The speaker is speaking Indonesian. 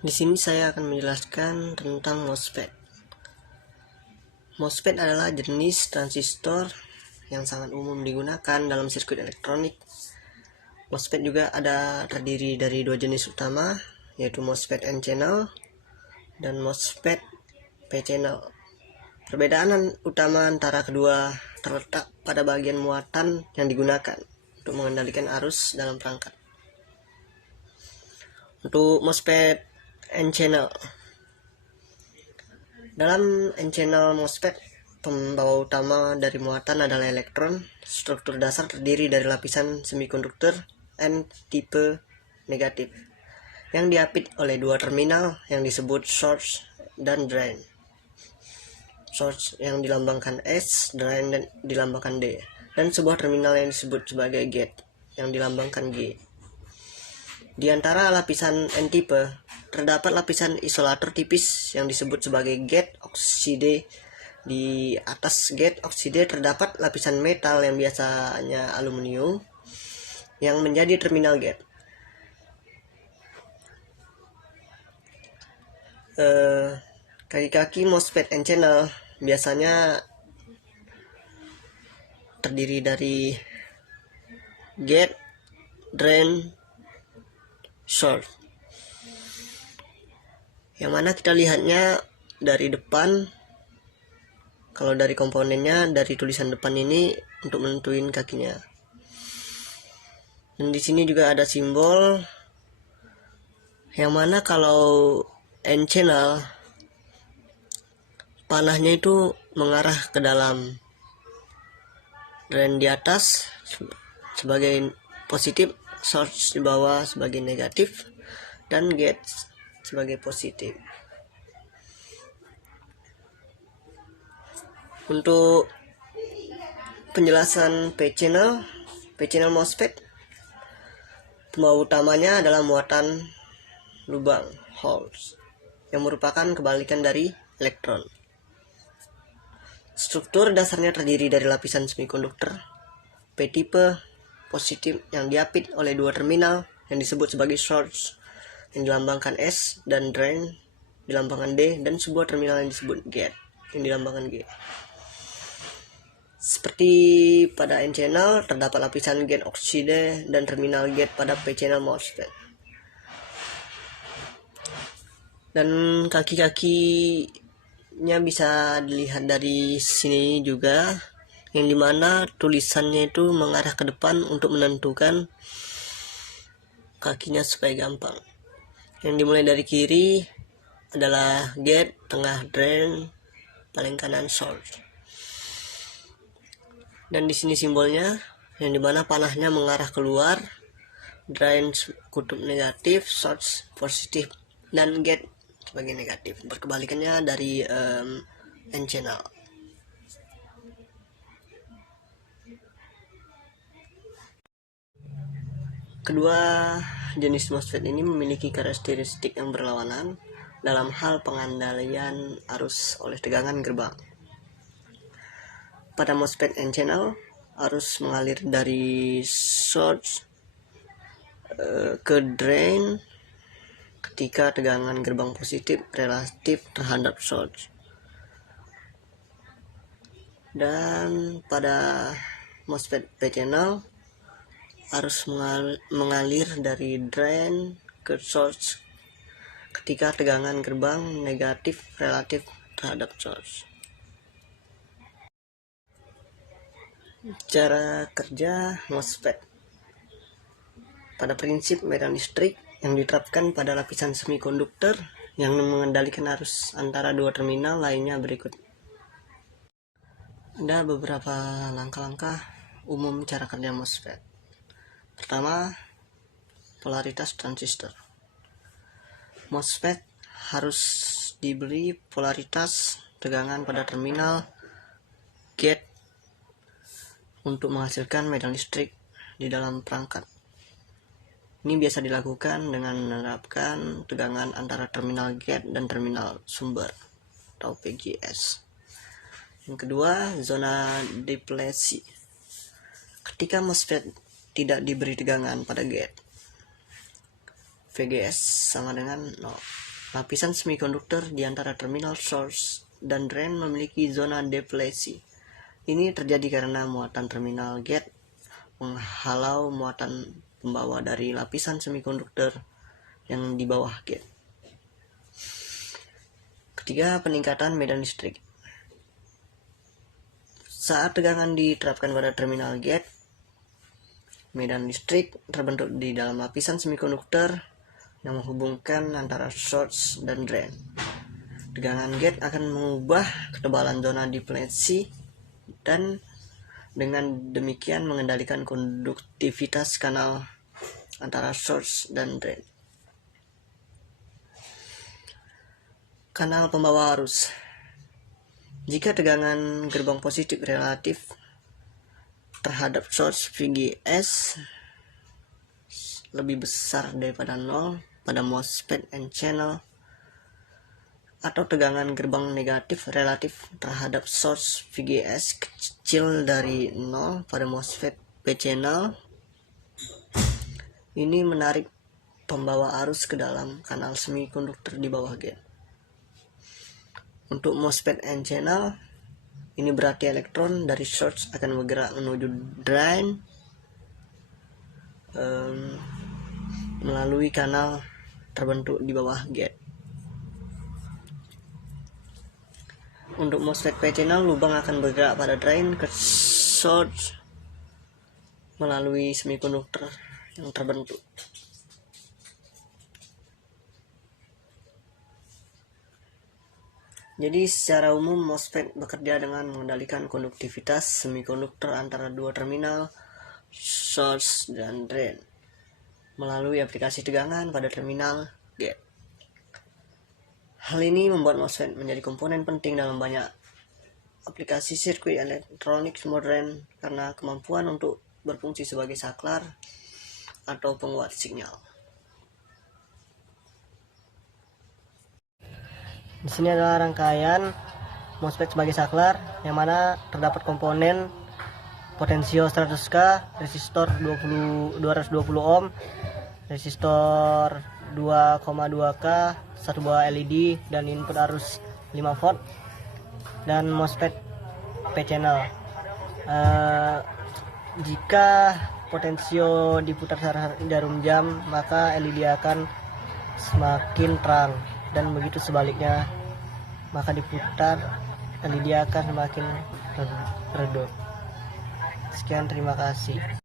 Di sini saya akan menjelaskan tentang MOSFET. MOSFET adalah jenis transistor yang sangat umum digunakan dalam sirkuit elektronik. MOSFET juga terdiri dari dua jenis utama, yaitu MOSFET N-channel dan MOSFET P-channel. Perbedaan utama antara kedua terletak pada bagian muatan yang digunakan untuk mengendalikan arus dalam perangkat. Untuk MOSFET N-channel, dalam N-channel MOSFET, pembawa utama dari muatan adalah elektron. Struktur dasar terdiri dari lapisan semikonduktor N tipe negatif yang diapit oleh dua terminal yang disebut source dan drain. Source yang dilambangkan S, drain dan dilambangkan D, dan sebuah terminal yang disebut sebagai gate yang dilambangkan G. Di antara lapisan N tipe terdapat lapisan isolator tipis yang disebut sebagai gate okside. Di atas gate okside terdapat lapisan metal yang biasanya aluminium yang menjadi terminal gate. Kaki-kaki MOSFET N-channel biasanya terdiri dari gate, drain, source. Yang mana kita lihatnya dari depan. Kalau dari komponennya, dari tulisan depan ini untuk menentuin kakinya. Dan di sini juga ada simbol yang mana kalau N-channel panahnya itu mengarah ke dalam, dan di atas sebagai positif, source di bawah sebagai negatif, dan gate sebagai positif. Untuk penjelasan P-channel MOSFET, pembawa utamanya adalah muatan lubang, holes, yang merupakan kebalikan dari elektron. Struktur dasarnya terdiri dari lapisan semikonduktor P-tipe positif yang diapit oleh dua terminal yang disebut sebagai source yang dilambangkan S, dan drain dilambangkan D, dan sebuah terminal yang disebut gate yang dilambangkan G. Seperti pada N-channel, terdapat lapisan gate okside dan terminal gate pada P-channel MOSFET. Dan kaki-kakinya bisa dilihat dari sini juga, yang dimana tulisannya itu mengarah ke depan untuk menentukan kakinya supaya gampang. Yang dimulai dari kiri adalah gate, tengah drain, paling kanan source. Dan di sini simbolnya, yang dimana panahnya mengarah keluar, drain kutub negatif, source positif, dan gate sebagai negatif. Berkebalikannya dari N-channel. Kedua jenis MOSFET ini memiliki karakteristik yang berlawanan dalam hal pengendalian arus oleh tegangan gerbang. Pada MOSFET N-channel, arus mengalir dari source ke drain ketika tegangan gerbang positif relatif terhadap source. Dan pada MOSFET P-channel, arus mengalir dari drain ke source ketika tegangan gerbang negatif relatif terhadap source. Cara kerja MOSFET. Pada prinsip medan listrik yang diterapkan pada lapisan semikonduktor yang mengendalikan arus antara dua terminal lainnya berikut. Ada beberapa langkah-langkah umum cara kerja MOSFET. Pertama, polaritas transistor. MOSFET harus diberi polaritas tegangan pada terminal gate untuk menghasilkan medan listrik di dalam perangkat. Ini biasa dilakukan dengan menerapkan tegangan antara terminal gate dan terminal sumber atau VGS. Yang kedua, zona deplesi. Ketika MOSFET tidak diberi tegangan pada gate, VGS sama dengan 0. Lapisan semikonduktor di antara terminal source dan drain memiliki zona deplesi. Ini terjadi karena muatan terminal gate menghalau muatan pembawa dari lapisan semikonduktor yang di bawah gate. Ketiga, peningkatan medan listrik. Saat tegangan diterapkan pada terminal gate, medan listrik terbentuk di dalam lapisan semikonduktor yang menghubungkan antara source dan drain. Tegangan gate akan mengubah ketebalan zona deplesi dan dengan demikian mengendalikan konduktivitas kanal antara source dan drain. Kanal pembawa arus. Jika tegangan gerbang positif relatif terhadap source VGS lebih besar daripada 0 pada MOSFET N-channel, atau tegangan gerbang negatif relatif terhadap source VGS kecil dari 0 pada MOSFET P-channel, ini menarik pembawa arus ke dalam kanal semikonduktor di bawah gate. Untuk MOSFET N-channel, ini berarti elektron dari source akan bergerak menuju drain melalui kanal terbentuk di bawah gate. Untuk MOSFET P-channel, lubang akan bergerak pada drain ke source melalui semikonduktor yang terbentuk. Jadi secara umum MOSFET bekerja dengan mengendalikan konduktivitas semikonduktor antara dua terminal source dan drain melalui aplikasi tegangan pada terminal gate. Hal ini membuat MOSFET menjadi komponen penting dalam banyak aplikasi sirkuit elektronik modern karena kemampuan untuk berfungsi sebagai saklar atau penguat sinyal. Di sini adalah rangkaian MOSFET sebagai saklar, yang mana terdapat komponen potensio 100K, resistor 220 ohm, resistor 2,2K, satu buah LED, dan input arus 5 volt, dan MOSFET P-channel. Jika potensio diputar jarum jam, maka LED akan semakin terang, dan begitu sebaliknya, maka diputar LED akan semakin redup. Sekian, terima kasih.